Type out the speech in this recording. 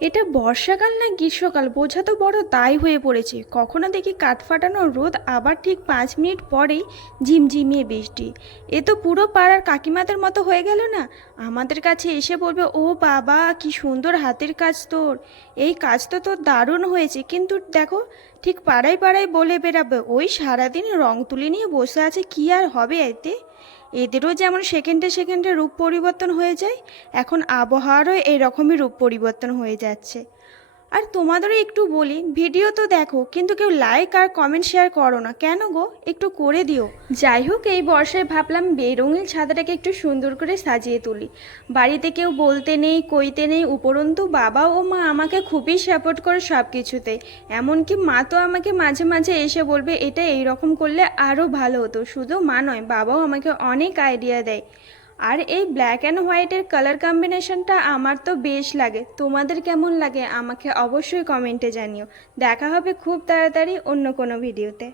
এটা বর্ষাকাল না গ্রীষ্মকাল বোঝা তো বড় দায় হয়ে পড়েছে। কখনো দেখি কাঠ ফাটানো রোদ, আবার ঠিক 5 মিনিট পরেই ঝিমঝিমিয়ে বৃষ্টি। এ তো পুরো পাড়ার কাকিমাদের মতো হয়ে গেল না? আমাদের কাছে এসে বলবে, ও বাবা কি সুন্দর হাতের কাজ তোর, এই কাজ তো তোর দারুণ হয়েছে। কিন্তু দেখো, ঠিক পাড়ায় পাড়ায় বলে বেড়াবে ওই সারাদিন রং তুলি নিয়ে বসে আছে, কি আর হবে এতে। এদেরও যেমন সেকেন্ডে সেকেন্ডে রূপ পরিবর্তন হয়ে যায়, এখন আবহাওয়ারও এরকমই রূপ পরিবর্তন হয়ে যাচ্ছে। আর তোমাদেরও একটু বলি, ভিডিও তো দেখো কিন্তু কেউ লাইক আর কমেন্ট শেয়ার করো না কেন গো? একটু করে দিও। যাই হোক, এই বর্ষায় ভাবলাম বেরঙিন ছাদাটাকে একটু সুন্দর করে সাজিয়ে তুলি। বাড়িতে কেউ বলতে নেই, কইতে নেই, উপরন্তু বাবা ও মা আমাকে খুবই সাপোর্ট করে সব কিছুতে। এমনকি মা তো আমাকে মাঝে মাঝে এসে বলবে এটা এই রকম করলে আরও ভালো হতো। শুধু মা নয়, বাবাও আমাকে অনেক আইডিয়া দেয়। আর এই ব্ল্যাক অ্যান্ড হোয়াইটের কালার কম্বিনেশনটা আমার তো বেশ লাগে। তোমাদের কেমন লাগে আমাকে অবশ্যই কমেন্টে জানিও। দেখা হবে খুব তাড়াতাড়ি অন্য কোনো ভিডিওতে।